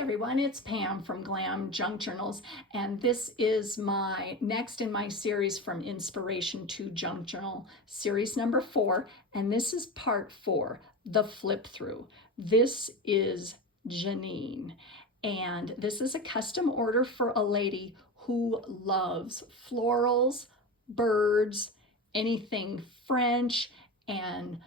Everyone, it's Pam from GlamJunkJournals, and this is my next in my series From Inspiration to Junk Journal, series number 4, and this is part 4, the flip through. This is Jeanine, and this is a custom order for a lady who loves florals, birds, anything French, and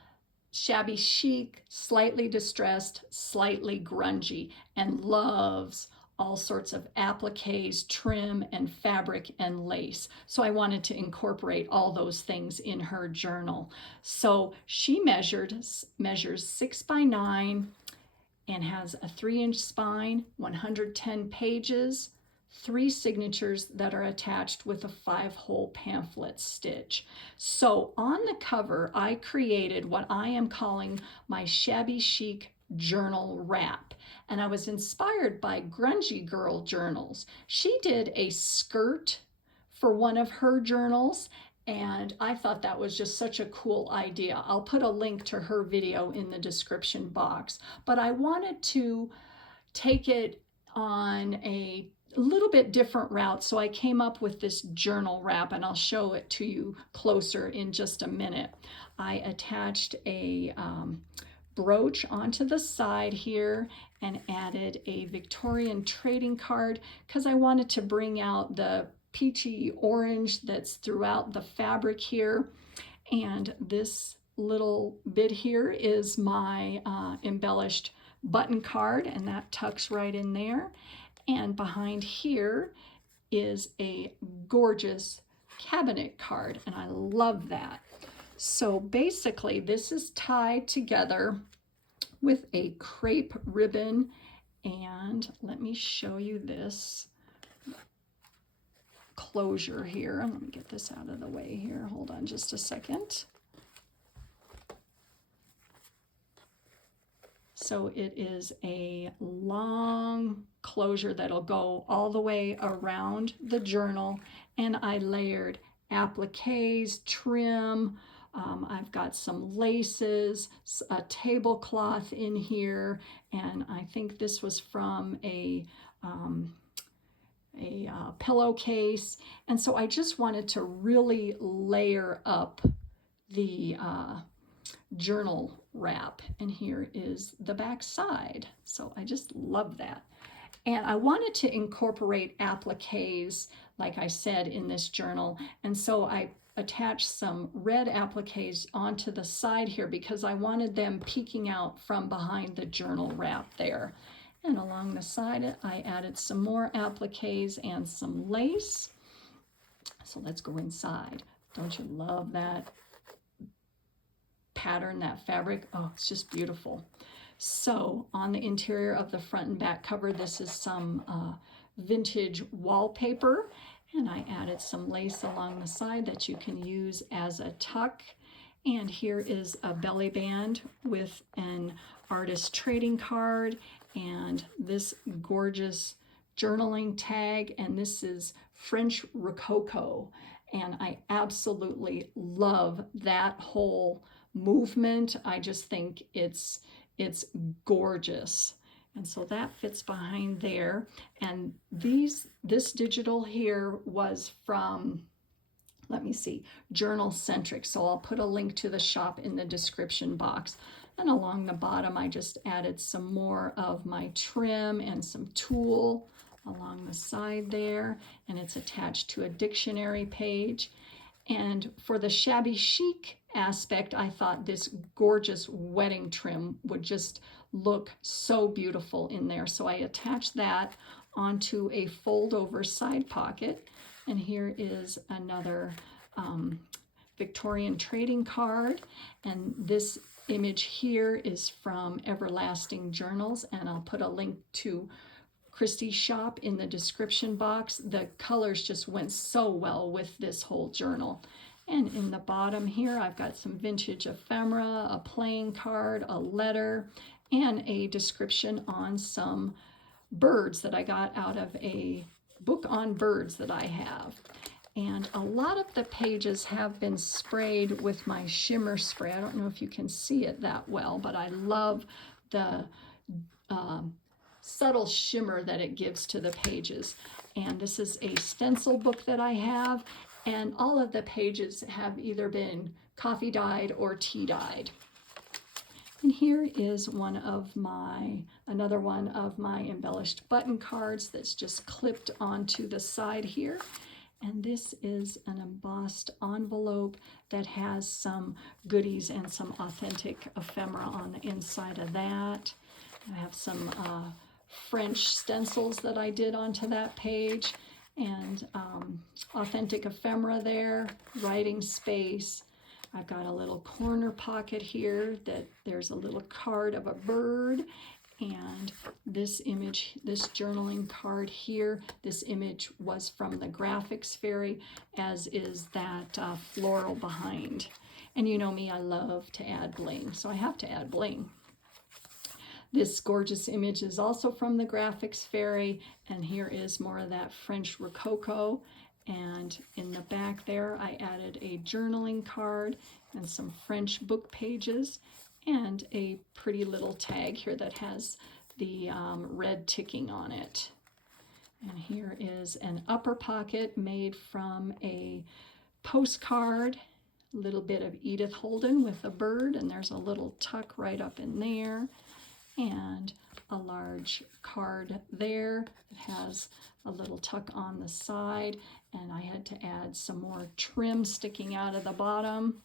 shabby chic, slightly distressed, slightly grungy, and loves all sorts of appliques, trim, and fabric and lace. So I wanted to incorporate all those things in her journal. So she measures 6 by 9 and has a 3-inch spine, 110 pages, 3 signatures that are attached with a 5-hole pamphlet stitch. So on the cover, I created what I am calling my shabby chic journal wrap. And I was inspired by Grungy Girl Journals. She did a skirt for one of her journals, and I thought that was just such a cool idea. I'll put a link to her video in the description box. But I wanted to take it on a little bit different route, so I came up with this journal wrap, and I'll show it to you closer in just a minute. I attached a brooch onto the side here and added a Victorian trading card because I wanted to bring out the peachy orange that's throughout the fabric here. And this little bit here is my embellished button card, and that tucks right in there. And behind here is a gorgeous cabinet card, and I love that. So basically this is tied together with a crepe ribbon, and let me show you this closure here. Let me get this out of the way here. Hold on just a second. So it is a long closure that'll go all the way around the journal, and I layered appliques, trim, I've got some laces, a tablecloth in here, and I think this was from a pillowcase. And so I just wanted to really layer up the journal wrap, and here is the back side. So I just love that. And I wanted to incorporate appliques, like I said, in this journal, and so I attached some red appliques onto the side here because I wanted them peeking out from behind the journal wrap there. And along the side, I added some more appliques and some lace. So let's go inside. Don't you love that pattern, that fabric? Oh, it's just beautiful. So on the interior of the front and back cover, this is some vintage wallpaper, and I added some lace along the side that you can use as a tuck. And here is a belly band with an artist trading card and this gorgeous journaling tag, and this is French Rococo, and I absolutely love that whole movement. I just think it's gorgeous. And so that fits behind there. And this digital here was from, let me see, Journal Centric. So I'll put a link to the shop in the description box. And along the bottom, I just added some more of my trim and some tulle along the side there. And it's attached to a dictionary page. And for the shabby chic aspect, I thought this gorgeous wedding trim would just look so beautiful in there. So I attached that onto a fold-over side pocket. And here is another Victorian trading card. And this image here is from EverlastingJournals, and I'll put a link to Christy's shop in the description box. The colors just went so well with this whole journal. And in the bottom here, I've got some vintage ephemera, a playing card, a letter, and a description on some birds that I got out of a book on birds that I have. And a lot of the pages have been sprayed with my shimmer spray. I don't know if you can see it that well, but I love the subtle shimmer that it gives to the pages. And this is a stencil book that I have, and all of the pages have either been coffee dyed or tea dyed. And here is another one of my embellished button cards that's just clipped onto the side here. And this is an embossed envelope that has some goodies and some authentic ephemera on the inside of that. I have some French stencils that I did onto that page, and authentic ephemera there, writing space. I've got a little corner pocket here that there's a little card of a bird, and this image, this journaling card here, this image was from the graphics fairy, as is that floral behind. And you know me, I love to add bling, so I have to add bling. This gorgeous image is also from the graphics fairy, and here is more of that French Rococo. And in the back there, I added a journaling card and some French book pages, and a pretty little tag here that has the red ticking on it. And here is an upper pocket made from a postcard, a little bit of Edith Holden with a bird, and there's a little tuck right up in there, and a large card there that has a little tuck on the side, and I had to add some more trim sticking out of the bottom.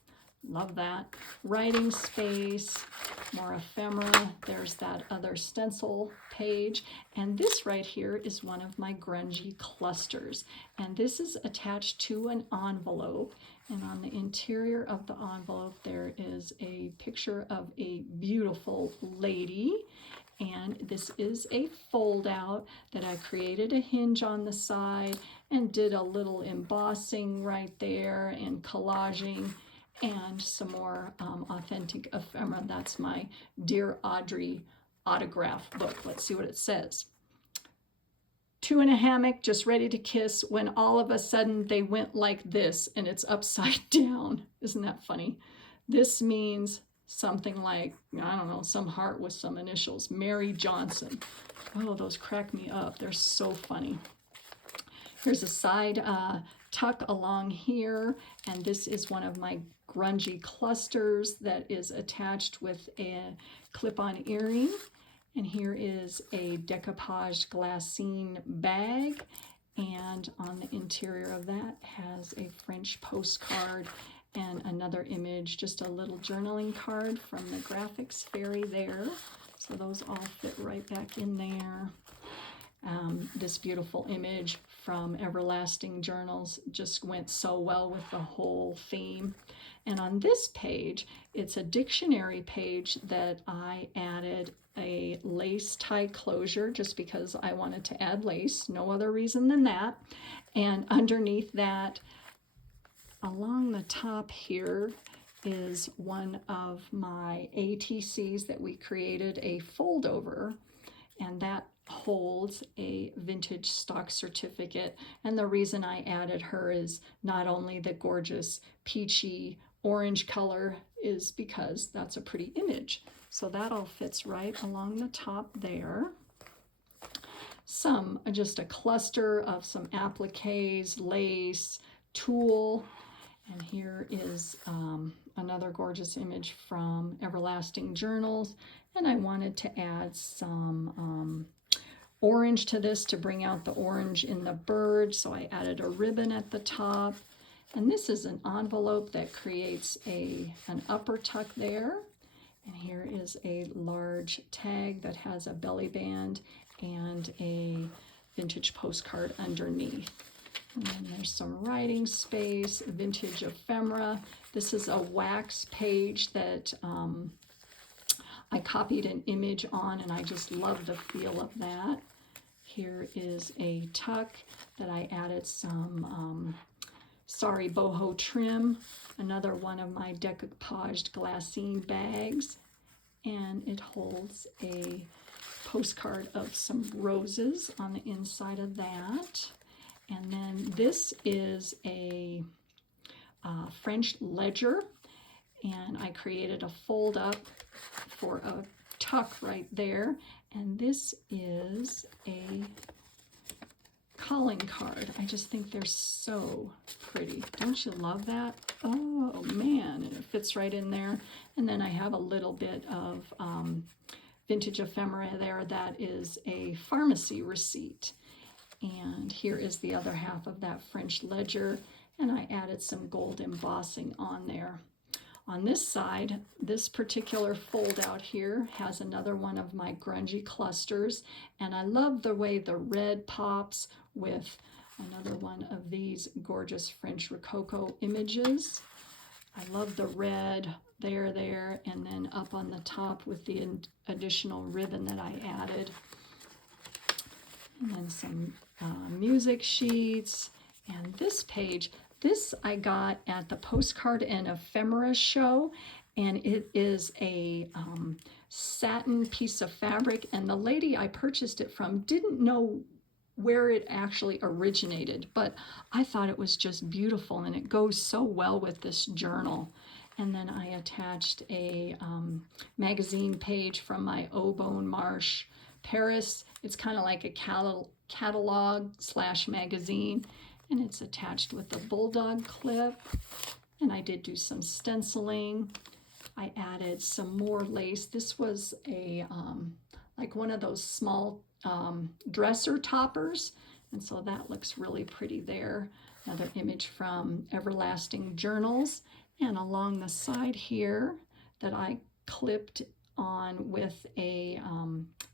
Love that. Writing space, more ephemera. There's that other stencil page. And this right here is one of my grungy clusters. And this is attached to an envelope. And on the interior of the envelope, there is a picture of a beautiful lady. And this is a fold out that I created a hinge on the side and did a little embossing right there and collaging, and some more authentic ephemera. That's my Dear Audrey autograph book. Let's see what it says. Two in a hammock, just ready to kiss, when all of a sudden they went like this, and it's upside down. Isn't that funny? This means something like, I don't know, some heart with some initials. Mary Johnson. Oh, those crack me up. They're so funny. Here's a side tuck along here, and this is one of my grungy clusters that is attached with a clip-on earring. And here is a decoupaged glassine bag, and on the interior of that has a French postcard and another image, just a little journaling card from the graphics fairy there. So those all fit right back in there. This beautiful image from Everlasting Journals just went so well with the whole theme. And on this page, it's a dictionary page that I added a lace tie closure just because I wanted to add lace, no other reason than that. And underneath that, along the top here, is one of my ATCs that we created, a fold over, and that holds a vintage stock certificate. And the reason I added her is not only the gorgeous peachy orange color, is because that's a pretty image. So that all fits right along the top there. Just a cluster of some appliques, lace, tulle, and here is another gorgeous image from Everlasting Journals. And I wanted to add some orange to this to bring out the orange in the bird, so I added a ribbon at the top. And this is an envelope that creates an upper tuck there. And here is a large tag that has a belly band and a vintage postcard underneath. And then there's some writing space, vintage ephemera. This is a wax page that I copied an image on, and I just love the feel of that. Here is a tuck that I added some Sorry boho trim, another one of my decoupaged glassine bags, and it holds a postcard of some roses on the inside of that. And then this is a French ledger, and I created a fold up for a tuck right there. And this is a calling card. I just think they're so pretty. Don't you love that? Oh man, and it fits right in there. And then I have a little bit of vintage ephemera there. That is a pharmacy receipt. And here is the other half of that French ledger, and I added some gold embossing on there. On this side, this particular fold out here has another one of my grungy clusters, and I love the way the red pops with another one of these gorgeous French Rococo images. I love the red there, and then up on the top with the additional ribbon that I added. And then some music sheets. And this page, this I got at the Postcard and Ephemera show, and it is a satin piece of fabric, and the lady I purchased it from didn't know where it actually originated, but I thought it was just beautiful, and it goes so well with this journal. And then I attached a magazine page from my Aubonne Marche Paris. It's kind of like a catalog / magazine, and it's attached with a bulldog clip. And I did do some stenciling. I added some more lace. This was a like one of those small dresser toppers, and so that looks really pretty there. Another image from EverlastingJournals, and along the side here that I clipped on with a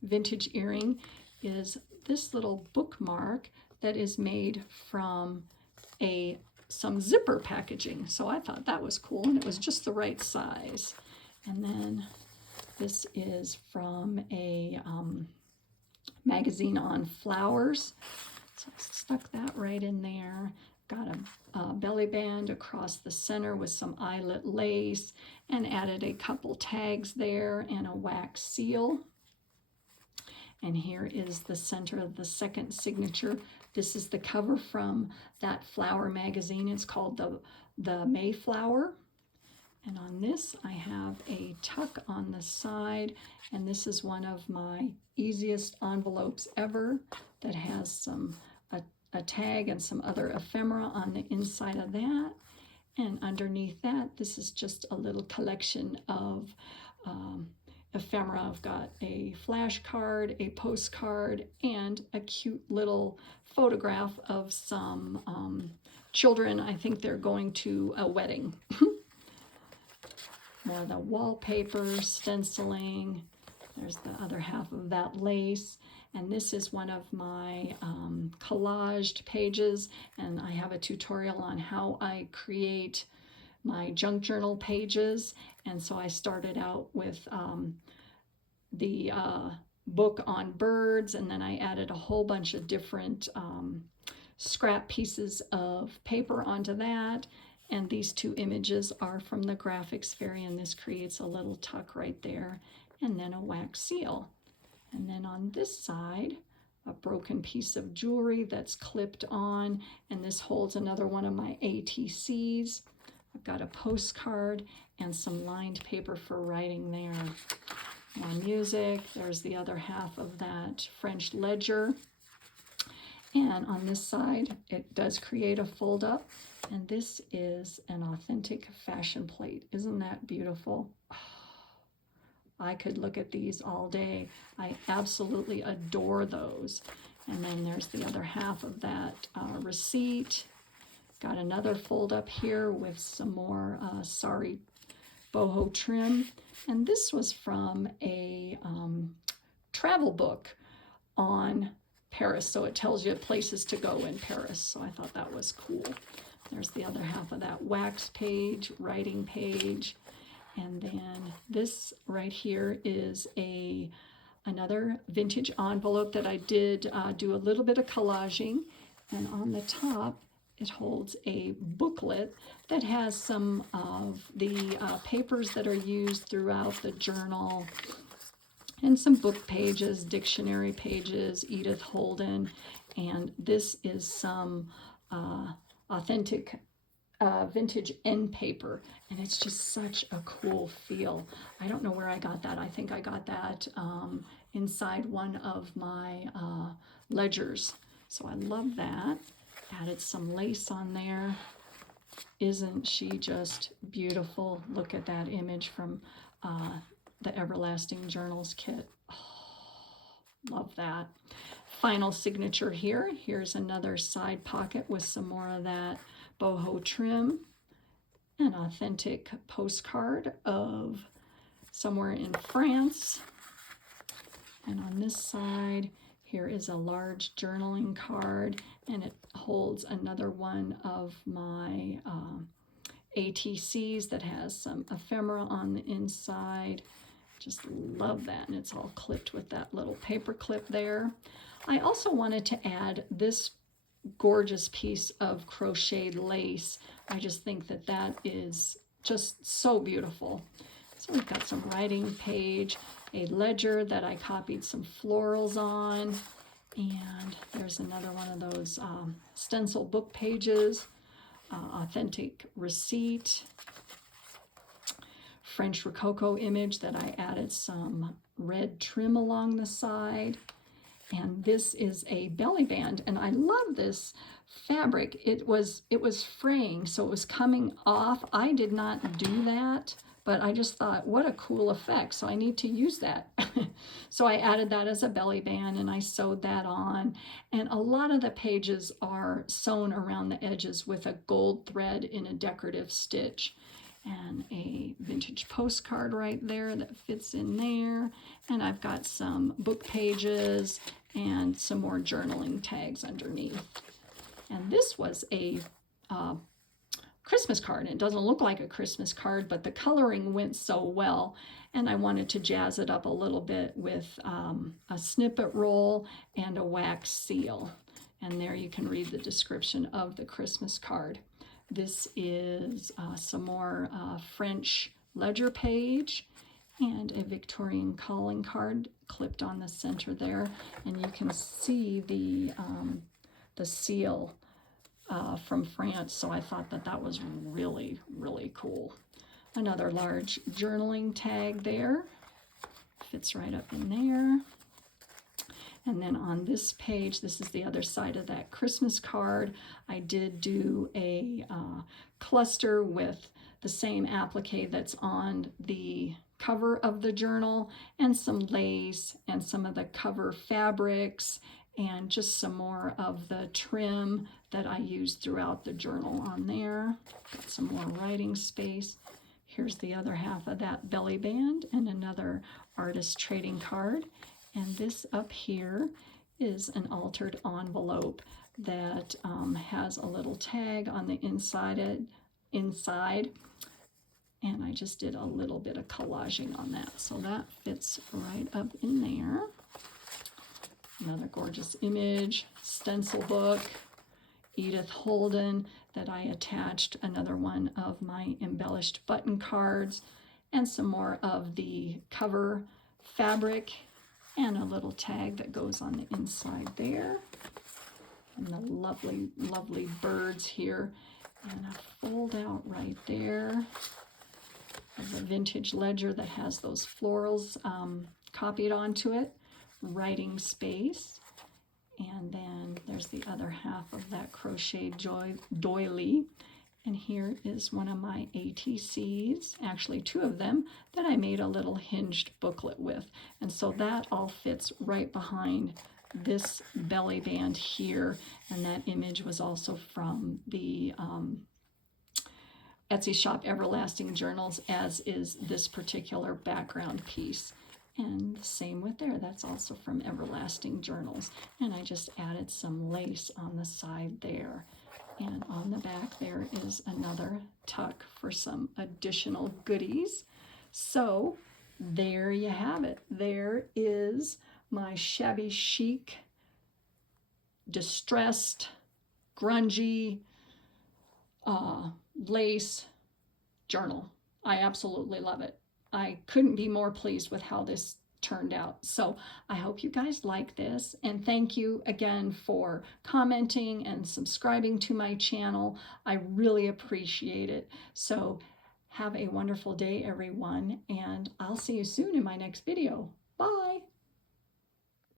vintage earring is this little bookmark that is made from some zipper packaging. So I thought that was cool, and it was just the right size. And then this is from a magazine on flowers. So I stuck that right in there. Got a belly band across the center with some eyelet lace, and added a couple tags there and a wax seal. And here is the center of the second signature. This is the cover from that flower magazine. It's called the Mayflower. And on this, I have a tuck on the side, and this is one of my easiest envelopes ever that has a tag and some other ephemera on the inside of that. And underneath that, this is just a little collection of ephemera. I've got a flashcard, a postcard, and a cute little photograph of some children. I think they're going to a wedding. More of the wallpaper, stenciling. There's the other half of that lace. And this is one of my collaged pages, and I have a tutorial on how I create my junk journal pages. And so I started out with the book on birds, and then I added a whole bunch of different scrap pieces of paper onto that. And these two images are from the graphics fairy, and this creates a little tuck right there, and then a wax seal. And then on this side, a broken piece of jewelry that's clipped on, and this holds another one of my ATCs. I've got a postcard and some lined paper for writing there. More music. There's the other half of that French ledger. And on this side, it does create a fold up, and this is an authentic fashion plate. Isn't that beautiful? I could look at these all day. I absolutely adore those. And then there's the other half of that receipt. Got another fold up here with some more sari boho trim. And this was from a travel book on Paris. So it tells you places to go in Paris. So I thought that was cool. There's the other half of that wax page, writing page. And then this right here is another vintage envelope that I did do a little bit of collaging. And on the top, it holds a booklet that has some of the papers that are used throughout the journal, and some book pages, dictionary pages, Edith Holden, And this is some authentic vintage end paper, and it's just such a cool feel. I don't know where I got that. I think I got that inside one of my ledgers. So I love that. Added some lace on there. Isn't she just beautiful? Look at that image from the Everlasting Journals kit. Oh, love that. Final signature here. Here's another side pocket with some more of that boho trim. An authentic postcard of somewhere in France. And on this side, here is a large journaling card, and it holds another one of my ATCs that has some ephemera on the inside. Just love that, and it's all clipped with that little paper clip there. I also wanted to add this gorgeous piece of crocheted lace. I just think that that is just so beautiful. So we've got some writing page, a ledger that I copied some florals on, and there's another one of those stencil book pages, authentic receipt, French Rococo image that I added some red trim along the side. And this is a belly band, and I love this fabric. It was fraying, so it was coming off. I did not do that, but I just thought, what a cool effect, so I need to use that. So I added that as a belly band, and I sewed that on. And a lot of the pages are sewn around the edges with a gold thread in a decorative stitch. And a vintage postcard right there that fits in there. And I've got some book pages and some more journaling tags underneath. And this was a Christmas card. It doesn't look like a Christmas card, but the coloring went so well. And I wanted to jazz it up a little bit with a snippet roll and a wax seal. And there you can read the description of the Christmas card. This is some more French ledger page and a Victorian calling card clipped on the center there. And you can see the seal from France, so I thought that that was really, really cool. Another large journaling tag there. Fits right up in there. And then on this page, this is the other side of that Christmas card. I did do a cluster with the same applique that's on the cover of the journal, and some lace and some of the cover fabrics, and just some more of the trim that I used throughout the journal on there. Got some more writing space. Here's the other half of that belly band and another artist trading card. And this up here is an altered envelope that has a little tag on the inside. And I just did a little bit of collaging on that. So that fits right up in there. Another gorgeous image, stencil book, Edith Holden, that I attached another one of my embellished button cards, and some more of the cover fabric, and a little tag that goes on the inside there. And the lovely, lovely birds here. And a fold out right there of a vintage ledger that has those florals copied onto it. Writing space. And then there's the other half of that crochet doily. And here is one of my ATCs, actually two of them, that I made a little hinged booklet with. And so that all fits right behind this belly band here. And that image was also from the Etsy shop Everlasting Journals, as is this particular background piece. And the same with there, that's also from Everlasting Journals. And I just added some lace on the side there. And on the back there is another tuck for some additional goodies. So there you have it. There is my shabby chic, distressed, grungy lace journal. I absolutely love it. I couldn't be more pleased with how this turned out. So I hope you guys like this, and thank you again for commenting and subscribing to my channel. I really appreciate it. So have a wonderful day, everyone, and I'll see you soon in my next video. Bye.